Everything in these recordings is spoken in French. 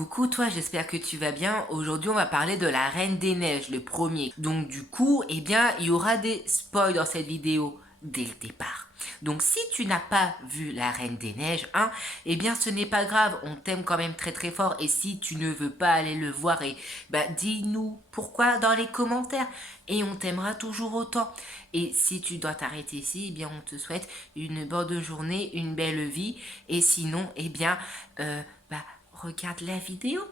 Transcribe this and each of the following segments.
Coucou toi, j'espère que tu vas bien. Aujourd'hui, on va parler de la Reine des Neiges, le premier. Donc du coup, eh bien, il y aura des spoils dans cette vidéo dès le départ. Donc si tu n'as pas vu la Reine des Neiges, hein, eh bien ce n'est pas grave, on t'aime quand même très très fort. Et si tu ne veux pas aller le voir, dis-nous pourquoi dans les commentaires. Et on t'aimera toujours autant. Et si tu dois t'arrêter ici, eh bien on te souhaite une bonne journée, une belle vie. Et sinon, euh, bah regarde la vidéo.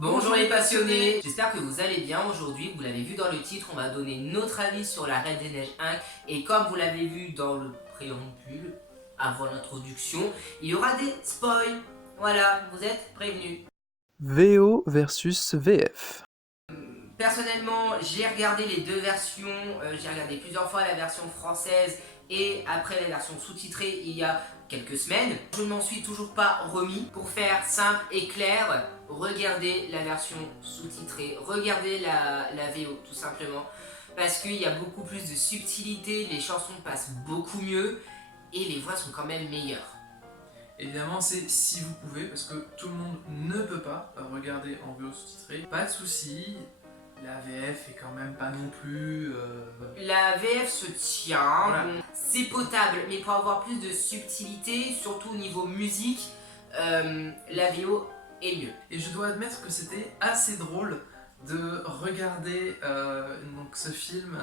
Bonjour les passionnés, j'espère que vous allez bien. Aujourd'hui, vous l'avez vu dans le titre, on va donner notre avis sur la Reine des Neiges 1. Et comme vous l'avez vu dans le préambule, avant l'introduction, il y aura des spoils. Voilà, vous êtes prévenus. VO versus VF. Personnellement, j'ai regardé les deux versions, j'ai regardé plusieurs fois la version française et après la version sous-titrée il y a quelques semaines. Je ne m'en suis toujours pas remis. Pour faire simple et clair, regardez la version sous-titrée, regardez la VO tout simplement. Parce qu'il y a beaucoup plus de subtilité, les chansons passent beaucoup mieux et les voix sont quand même meilleures. Évidemment, c'est si vous pouvez, parce que tout le monde ne peut pas regarder en VO sous-titré. Pas de soucis, la VF est quand même pas non plus... La VF se tient, Voilà. bon, c'est potable, mais pour avoir plus de subtilité, surtout au niveau musique, la VO est mieux. Et je dois admettre que c'était assez drôle de regarder donc ce film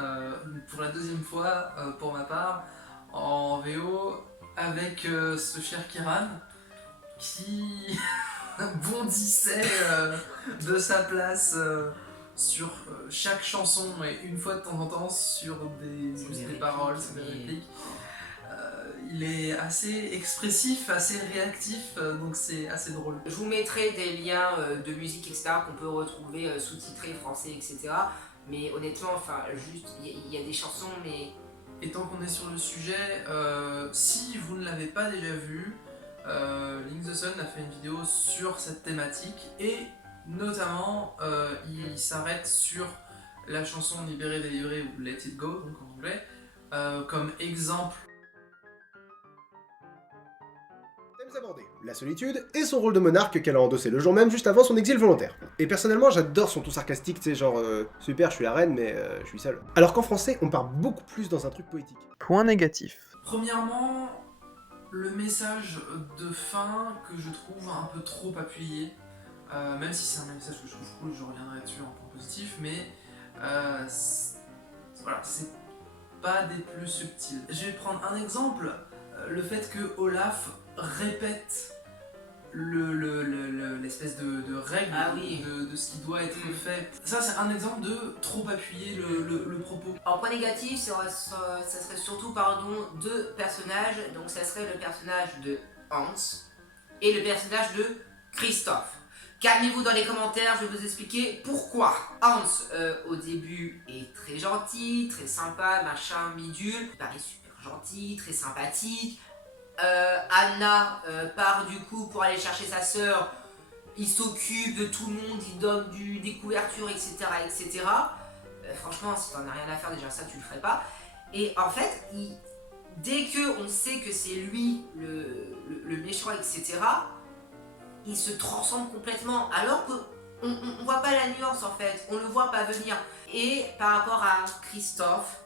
pour la deuxième fois, pour ma part, en VO, avec ce cher Kiran, qui bondissait de sa place sur chaque chanson et une fois de temps en temps sur des paroles, sur des répliques. Il est assez expressif, assez réactif, donc c'est assez drôle. Je vous mettrai des liens de musique, etc. qu'on peut retrouver sous-titrés français, etc. Mais honnêtement, enfin, juste, il y a des chansons, mais... Et tant qu'on est sur le sujet, si vous ne l'avez pas déjà vu, Link the Sun a fait une vidéo sur cette thématique et notamment il s'arrête sur la chanson Libéré, délivré ou Let It Go, donc en anglais, comme exemple. Thèmes abordés, la solitude et son rôle de monarque qu'elle a endossé le jour même juste avant son exil volontaire. Et personnellement j'adore son ton sarcastique, tu sais genre super je suis la reine mais je suis seule. Alors qu'en français on part beaucoup plus dans un truc poétique. Point négatif. Premièrement, le message de fin que je trouve un peu trop appuyé, même si c'est un message que je trouve cool, je reviendrai dessus en point positif, mais voilà, c'est pas des plus subtils. Je vais prendre un exemple, le fait que Olaf répète l'espèce de règle de ce qui doit être fait. Ça c'est un exemple de trop appuyer le propos. En point négatif, ça serait surtout deux personnages. Donc ça serait le personnage de Hans et le personnage de Christophe. Calmez-vous dans les commentaires, je vais vous expliquer pourquoi. Hans, au début, est très gentil, très sympa, machin, bidule. Il paraît super gentil, très sympathique. Anna part du coup pour aller chercher sa sœur. Il s'occupe de tout le monde, il donne des couvertures, etc. etc. Franchement, si t'en as rien à faire, déjà ça tu le ferais pas. Et en fait, dès qu'on sait que c'est lui le méchant, etc., il se transforme complètement. Alors qu'on voit pas la nuance en fait, on le voit pas venir. Et par rapport à Christophe,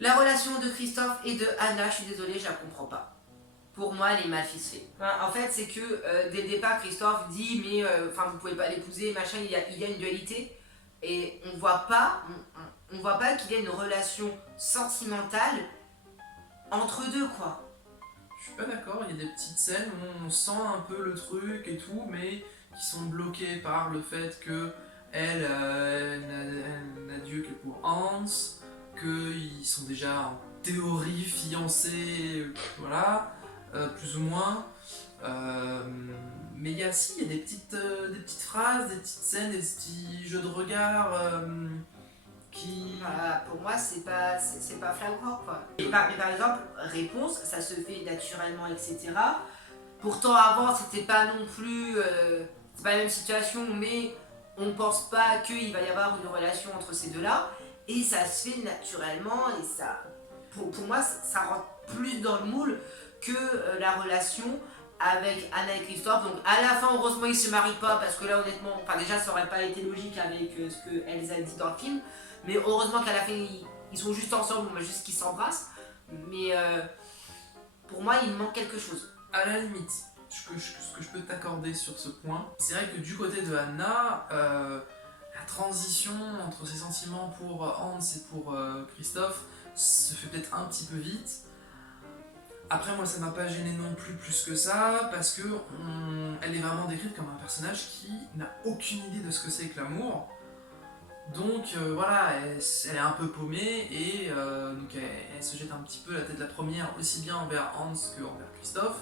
la relation de Christophe et de Anna, je suis désolée, je la comprends pas. Pour moi, elle est mal ficelée. En fait, c'est que dès le départ, Christophe dit mais vous pouvez pas l'épouser, machin, il y a une dualité. Et on voit pas qu'il y a une relation sentimentale entre deux, quoi. Je suis pas d'accord, il y a des petites scènes où on sent un peu le truc et tout, mais qui sont bloquées par le fait que elle n'a Dieu que pour Hans, qu'ils sont déjà en théorie fiancés, voilà, plus ou moins. Mais il y a des petites phrases, des petites scènes, des petits jeux de regard qui... Voilà, pour moi, c'est pas flagrant, quoi. Mais par exemple, réponse, ça se fait naturellement, etc. Pourtant, avant, c'était pas non plus... c'est pas la même situation, mais on pense pas qu'il va y avoir une relation entre ces deux-là. Et ça se fait naturellement, et ça... Pour moi, ça rentre plus dans le moule que la relation avec Anna et Christophe. Donc à la fin, heureusement, ils se marient pas parce que là, honnêtement, enfin déjà, ça aurait pas été logique avec ce que Elsa dit dans le film. Mais heureusement qu'à la fin, ils sont juste ensemble, juste qu'ils s'embrassent. Mais pour moi, il manque quelque chose. À la limite, ce que je peux t'accorder sur ce point, c'est vrai que du côté de Anna, la transition entre ses sentiments pour Hans et pour Christophe se fait peut-être un petit peu vite. Après, moi, ça m'a pas gêné non plus que ça, parce que elle est vraiment décrite comme un personnage qui n'a aucune idée de ce que c'est que l'amour. Donc voilà, elle est un peu paumée et donc elle se jette un petit peu la tête la première, aussi bien envers Hans que envers Christophe.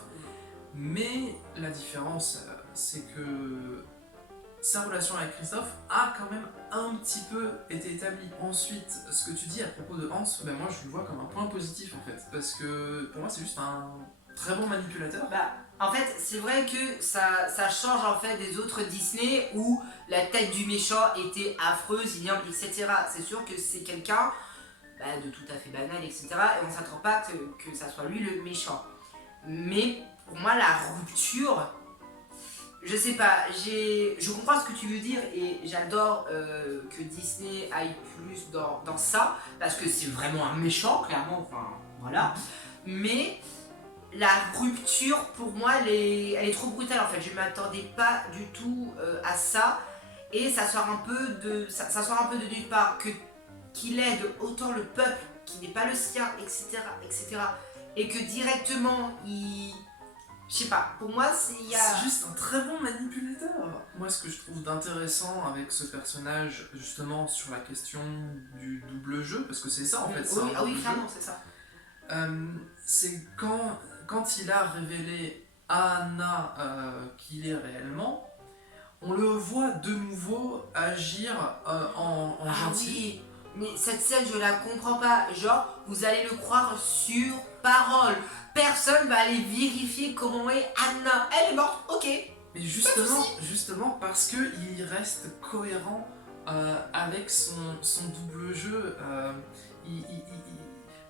Mais la différence, c'est que sa relation avec Christophe a quand même un petit peu été établie. Ensuite, ce que tu dis à propos de Hans, ben moi je le vois comme un point positif en fait, parce que pour moi c'est juste un très bon manipulateur. Bah, en fait, c'est vrai que ça change en fait des autres Disney où la tête du méchant était affreuse, ignoble, etc. C'est sûr que c'est quelqu'un de tout à fait banal, etc. Et on s'attend pas que ça soit lui le méchant. Mais pour moi, la rupture, je sais pas, je comprends ce que tu veux dire et j'adore que Disney aille plus dans ça, parce que c'est vraiment un méchant, clairement, enfin, voilà. Mais la rupture, pour moi, elle est trop brutale, en fait. Je m'attendais pas du tout à ça, et ça sort un peu de nulle part, qu'il aide autant le peuple, qui n'est pas le sien, etc., etc., et que directement, je sais pas, pour moi, C'est juste un très bon manipulateur. Moi, ce que je trouve d'intéressant avec ce personnage, justement, sur la question du double jeu, parce que c'est ça en fait, c'est un double jeu. Clairement, c'est ça. C'est quand il a révélé à Anna qu'il est réellement, on le voit de nouveau agir en gentil. Oui, mais cette scène, je la comprends pas. Genre, vous allez le croire sur parole. Personne va aller vérifier comment est Anna. Elle est morte, ok. Mais justement parce qu'il reste cohérent avec son double jeu.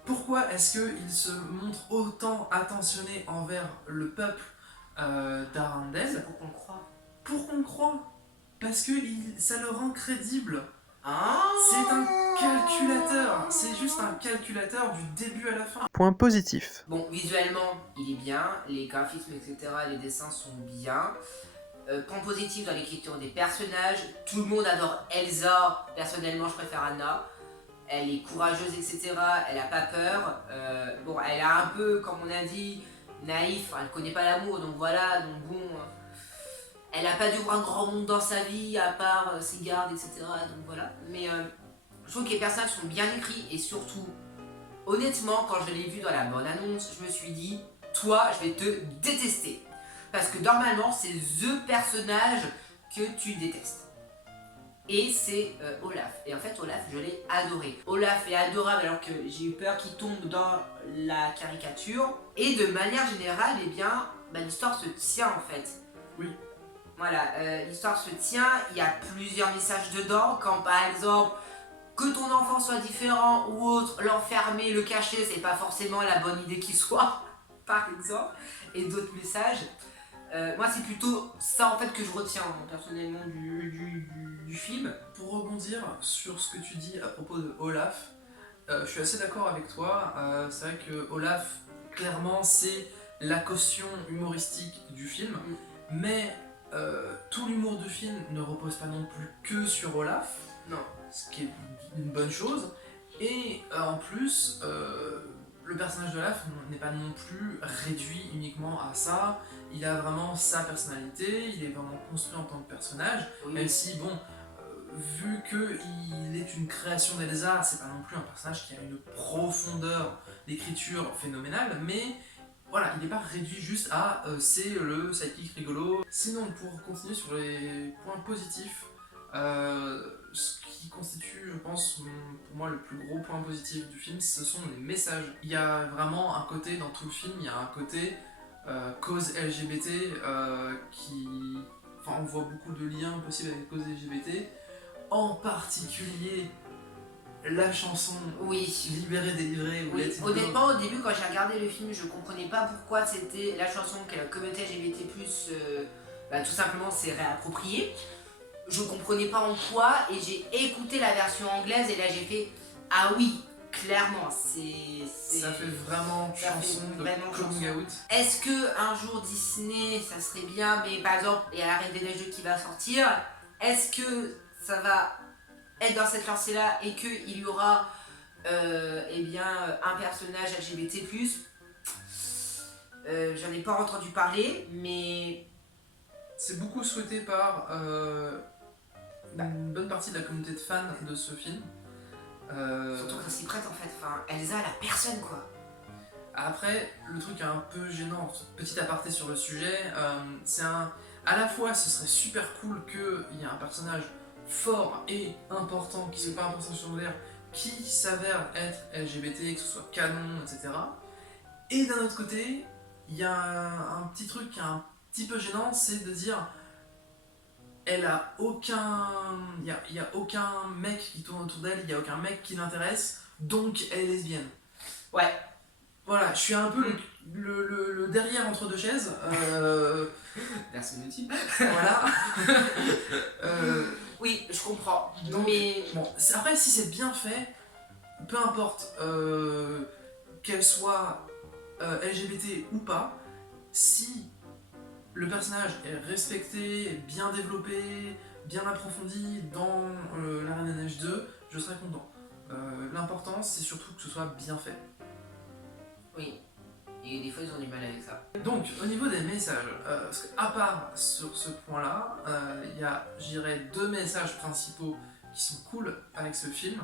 Pourquoi est-ce qu'il se montre autant attentionné envers le peuple d'Arendelle? C'est pour qu'on le croie. Pour qu'on le croie. Parce que ça le rend crédible. Ah. C'est un calculateur. C'est juste un calculateur du début à la fin. Point positif. Bon, visuellement, il est bien. Les graphismes, etc., les dessins sont bien. Point positif dans l'écriture des personnages. Tout le monde adore Elsa. Personnellement, je préfère Anna. Elle est courageuse, etc. Elle a pas peur. Bon, elle est un peu, comme on a dit, naïf. Elle connaît pas l'amour, donc voilà. Donc bon, elle a pas dû voir un grand monde dans sa vie, à part ses gardes, etc. Donc voilà. Mais je trouve que les personnages sont bien écrits et surtout, honnêtement, quand je l'ai vu dans la bande-annonce, je me suis dit, toi, je vais te détester. Parce que normalement, c'est THE personnage que tu détestes. Et c'est Olaf. Et en fait, Olaf, je l'ai adoré. Olaf est adorable alors que j'ai eu peur qu'il tombe dans la caricature. Et de manière générale, eh bien, l'histoire se tient en fait. Oui. Voilà, l'histoire se tient, il y a plusieurs messages dedans, quand par exemple, que ton enfant soit différent ou autre, l'enfermer, le cacher, c'est pas forcément la bonne idée qu'il soit, par exemple, et d'autres messages. Moi, c'est plutôt ça en fait que je retiens personnellement du film. Pour rebondir sur ce que tu dis à propos de Olaf, je suis assez d'accord avec toi. C'est vrai que Olaf, clairement, c'est la caution humoristique du film, mais tout l'humour du film ne repose pas non plus que sur Olaf, Non. ce qui est une bonne chose. Et en plus, le personnage d'Olaf n'est pas non plus réduit uniquement à ça. Il a vraiment sa personnalité, il est vraiment construit en tant que personnage, Oui. même si, bon, vu qu'il est une création d'Elsa, c'est pas non plus un personnage qui a une profondeur d'écriture phénoménale, mais voilà, il n'est pas réduit juste à c'est le sidekick rigolo. Sinon, pour continuer sur les points positifs, ce qui constitue, je pense, pour moi le plus gros point positif du film, ce sont les messages. Il y a vraiment un côté, dans tout le film, il y a un côté cause LGBT qui... Enfin, on voit beaucoup de liens possibles avec les causes LGBT, en particulier la chanson Oui. Libéré, délivré ou Oui, Let It Go. honnêtement, au début, quand j'ai regardé le film, je comprenais pas pourquoi c'était la chanson que la communauté LGBT+, tout simplement s'est réappropriée. Je comprenais pas en quoi, et j'ai écouté la version anglaise, et là j'ai fait « Ah oui, clairement, c'est... Ça fait vraiment ça fait chanson de vraiment coming chanson. out. Est-ce que un jour Disney, ça serait bien, mais par exemple, il y a la Reine des Neiges 2 qui va sortir, est-ce que ça va être dans cette lancée-là et qu'il y aura un personnage LGBT+, j'en ai pas entendu parler, mais C'est beaucoup souhaité par une bonne partie de la communauté de fans de ce film. surtout que ça s'y prête en fait. Enfin, Elsa, la personne quoi. Après, le truc un peu gênant, petit aparté sur le sujet, c'est un... À la fois, ce serait super cool qu'il y ait un personnage fort et important, qui soit pas un personnage secondaire, qui s'avère être LGBT, que ce soit canon, etc. Et d'un autre côté, il y a un petit truc qui est un petit peu gênant, c'est de dire... Elle a aucun... Il y a aucun mec qui tourne autour d'elle, il y a aucun mec qui l'intéresse, donc elle est lesbienne. Ouais. Voilà, je suis un peu le derrière entre deux chaises. Personne utile. Voilà. Oui, je comprends. Donc, mais bon, après, si c'est bien fait, peu importe qu'elle soit LGBT ou pas, si le personnage est respecté, bien développé, bien approfondi dans La Reine des Neiges 2, je serais content. L'important, c'est surtout que ce soit bien fait. oui. Et des fois, ils ont du mal avec ça. Donc, au niveau des messages, parce qu'à part sur ce point-là, il y a, je dirais, 2 messages principaux qui sont cool avec ce film.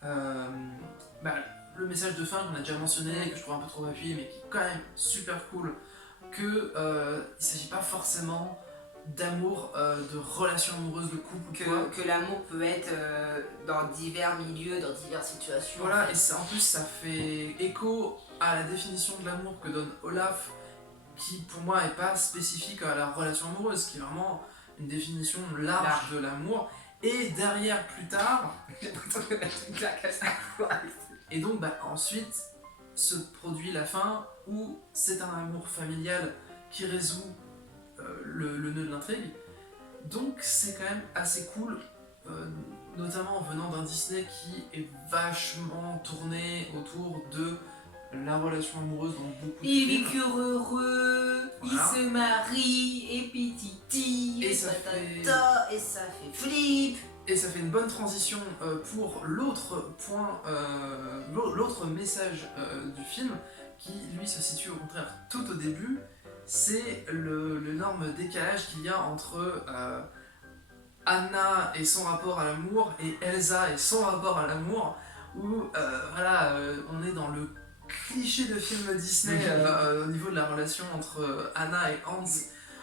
Le message de fin qu'on a déjà mentionné, que je trouve un peu trop appuyé, mais qui est quand même super cool, que il s'agit pas forcément d'amour, de relations amoureuses, de couple ou quoi. Que l'amour peut être dans divers milieux, dans diverses situations. Voilà, et en plus ça fait écho à la définition de l'amour que donne Olaf, qui pour moi est pas spécifique à la relation amoureuse, qui est vraiment une définition large de l'amour. Et derrière, plus tard, et donc ensuite se produit la fin où c'est un amour familial qui résout le nœud de l'intrigue. Donc c'est quand même assez cool, notamment en venant d'un Disney qui est vachement tourné autour de la relation amoureuse dans beaucoup de Il films. est heureux, Voilà. il se marie, et pititi, Et ça fait... et ça fait flip. Et ça fait une bonne transition pour l'autre point, l'autre message du film, qui lui se situe au contraire tout au début. C'est l'énorme décalage qu'il y a entre Anna et son rapport à l'amour et Elsa et son rapport à l'amour, où on est dans le cliché de film Disney au niveau de la relation entre Anna et Hans.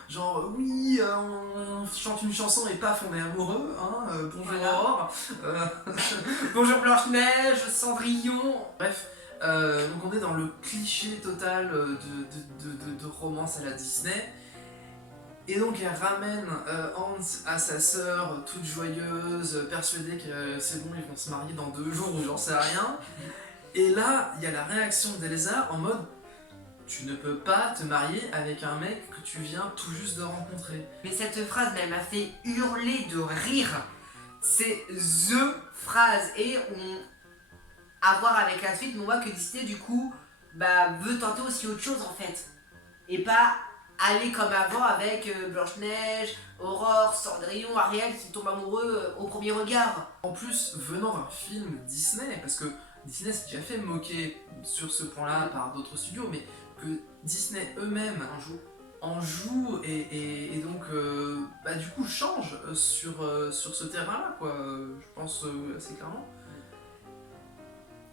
Genre, oui, on chante une chanson et paf, on est amoureux, hein, bonjour Voilà. Aurore. Bonjour Blanche-Neige, Cendrillon. Bref, donc on est dans le cliché total de romance à la Disney. Et donc elle ramène Hans à sa sœur, toute joyeuse, persuadée que c'est bon, ils vont se marier dans 2 jours ou j'en sais rien. Et là, il y a la réaction d'Elsa en mode « Tu ne peux pas te marier avec un mec que tu viens tout juste de rencontrer. » Mais cette phrase, elle m'a fait hurler de rire. C'est THE phrase. Et à voir avec la suite, on voit que Disney, du coup, veut tenter aussi autre chose en fait. Et pas aller comme avant avec Blanche-Neige, Aurore, Cendrillon, Ariel qui tombent amoureux au premier regard. En plus, venant d'un film Disney, parce que Disney s'est déjà fait moquer sur ce point-là par d'autres studios, mais que Disney eux-mêmes en jouent et donc du coup change sur ce terrain-là, quoi. Je pense assez clairement.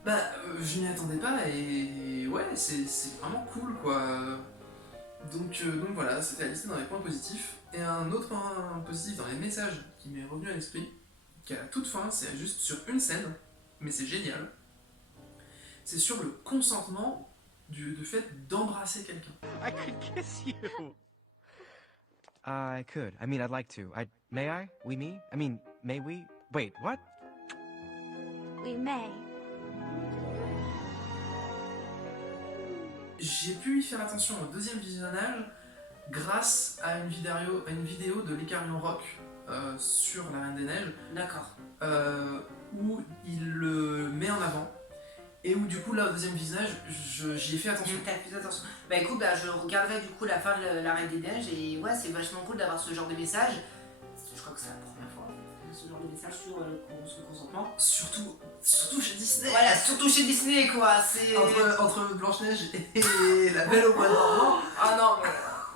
Je m'y attendais pas et ouais, c'est vraiment cool, quoi. Donc voilà, c'était à lister dans les points positifs. Et un autre point positif dans les messages qui m'est revenu à l'esprit, qui à la toute fin, c'est juste sur une scène, mais c'est génial. C'est sur le consentement du fait d'embrasser quelqu'un. I could kiss you. I could. I mean, I'd like to. May I? We, me? I mean, may we? Wait, what? We may. J'ai pu y faire attention au deuxième visionnage grâce à une vidéo de l'Icarien Rock sur La Reine des Neiges, D'accord. où il le met en avant. Et où du coup là au deuxième visionnage j'y ai fait attention. T'as fait attention. Bah écoute, bah, je regarderai du coup la fin de La Reine des Neiges et ouais, c'est vachement cool d'avoir ce genre de message. Je crois que c'est la première fois ce genre de message sur le consentement. Surtout chez Disney. Voilà, surtout chez Disney quoi. C'est Entre Blanche-Neige et La Belle au Bois dormant. Ah non,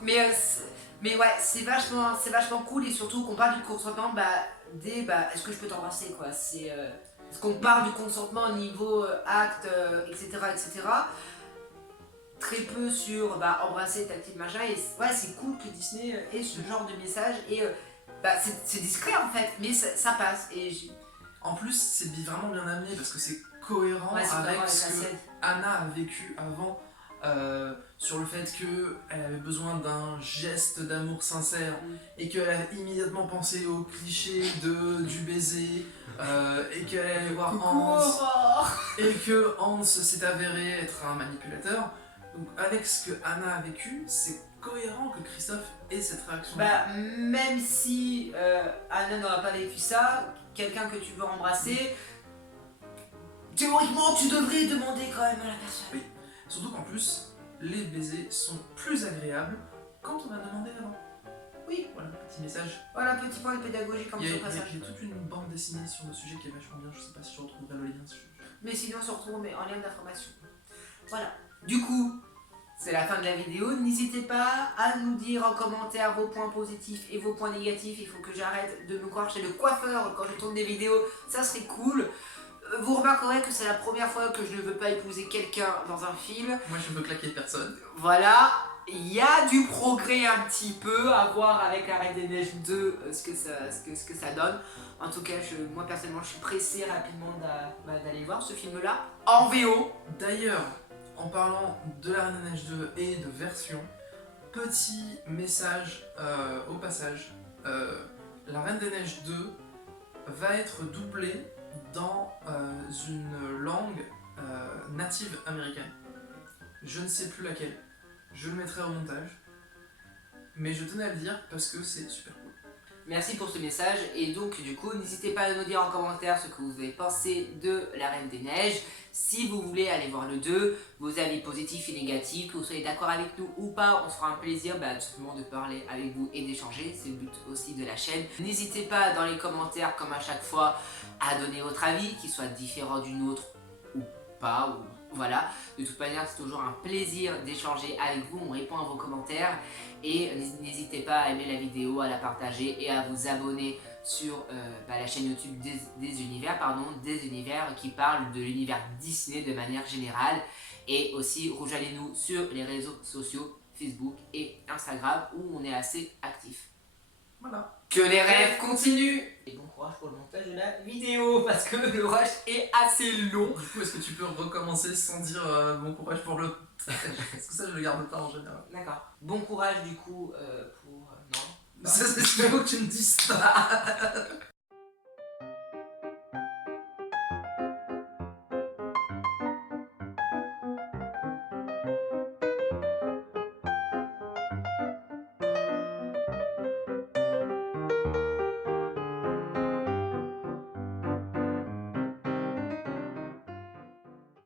mais ouais, c'est vachement cool et surtout qu'on parle du consentement, est-ce que je peux t'embrasser quoi. C'est parce qu'on parle du consentement au niveau acte, etc., etc. Très peu sur embrasser, tactile, machin. Et ouais, c'est cool que Disney ait ce genre de message et c'est discret en fait, mais ça passe. En plus, c'est vraiment bien amené parce que c'est cohérent Ouais, c'est avec cohérent avec ce la que scène. Anna a vécu avant, sur le fait qu'elle avait besoin d'un geste d'amour sincère et qu'elle a immédiatement pensé au cliché du baiser et qu'elle allait voir Hans et que Hans s'est avéré être un manipulateur. Donc avec ce que Anna a vécu, c'est cohérent que Christophe ait cette réaction. Même si Anna n'aura pas vécu ça, quelqu'un que tu veux embrasser, théoriquement tu devrais demander quand même à la personne. Oui. Surtout qu'en plus, les baisers sont plus agréables quand on a demandé avant. Oui. Voilà, petit message. Voilà, petit point de pédagogie comme Il y ce a passage. toute une bande dessinée sur le sujet qui est vachement bien, je sais pas si je retrouverai le lien. Mais sinon, on se retrouve en lien d'information. Voilà. Du coup, c'est la fin de la vidéo. N'hésitez pas à nous dire en commentaire vos points positifs et vos points négatifs. Il faut que j'arrête de me croire chez le coiffeur quand je tourne des vidéos. Ça serait cool. Vous remarquerez que c'est la première fois que je ne veux pas épouser quelqu'un dans un film. Moi je veux claquer personne. Voilà. Il y a du progrès un petit peu à voir avec La Reine des Neiges 2, ce que ça donne. En tout cas, moi personnellement, je suis pressé rapidement d'aller voir ce film-là en VO. D'ailleurs, en parlant de La Reine des Neiges 2 et de version, petit message au passage, La Reine des Neiges 2 va être doublée dans une langue native américaine. Je ne sais plus laquelle. Je le mettrai au montage. Mais je tenais à le dire parce que c'est super cool. Merci pour ce message et donc du coup n'hésitez pas à nous dire en commentaire ce que vous avez pensé de La Reine des Neiges. Si vous voulez aller voir le 2, vos avis positifs et négatifs, que vous soyez d'accord avec nous ou pas, on se fera un plaisir tout simplement de parler avec vous et d'échanger, c'est le but aussi de la chaîne. N'hésitez pas dans les commentaires comme à chaque fois à donner votre avis, qu'il soit différent du nôtre ou pas, voilà. De toute manière c'est toujours un plaisir d'échanger avec vous, on répond à vos commentaires et n'hésitez pas à aimer la vidéo, à la partager et à vous abonner sur la chaîne YouTube des univers qui parle de l'univers Disney de manière générale et aussi rejoignez-nous sur les réseaux sociaux Facebook et Instagram où on est assez actifs. Voilà. Que les rêves continuent. Et bon courage pour le montage de la vidéo parce que le rush est assez long. Du coup, est-ce que tu peux recommencer sans dire bon courage pour le... Parce que ça, je le garde pas en général. D'accord. Bon courage du coup pour... non. Ça, c'est sûr que tu me dises ça.